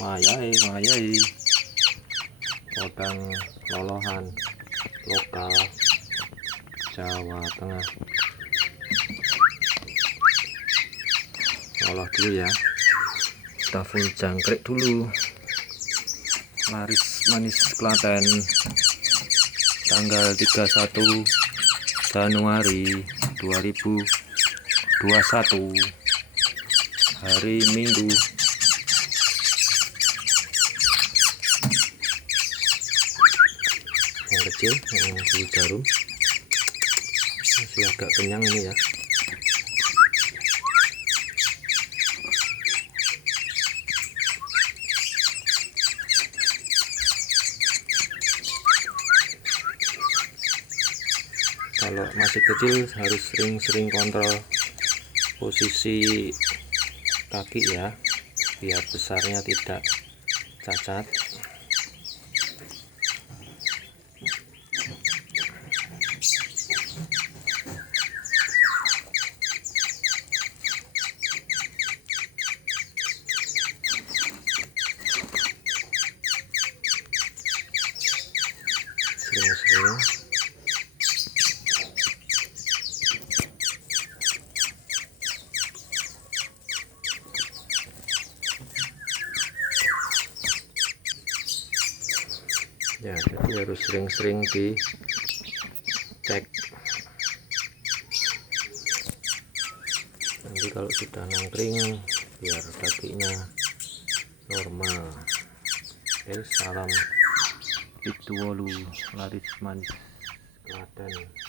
Wayai udang lolohan lokal Jawa Tengah. Olah dulu ya, kita full jangkrik dulu. Laris manis Klaten, tanggal 31 Januari 2021, hari Minggu. Yang kecil, yang bulu jarum, masih agak kenyang ini ya. Kalau masih kecil harus sering-sering kontrol posisi kaki ya, biar besarnya tidak cacat. Sering-sering. Ya, jadi harus sering-sering dicek. Nanti kalau sudah nangkring, biar kakinya normal. Salam itu laris manis Klaten.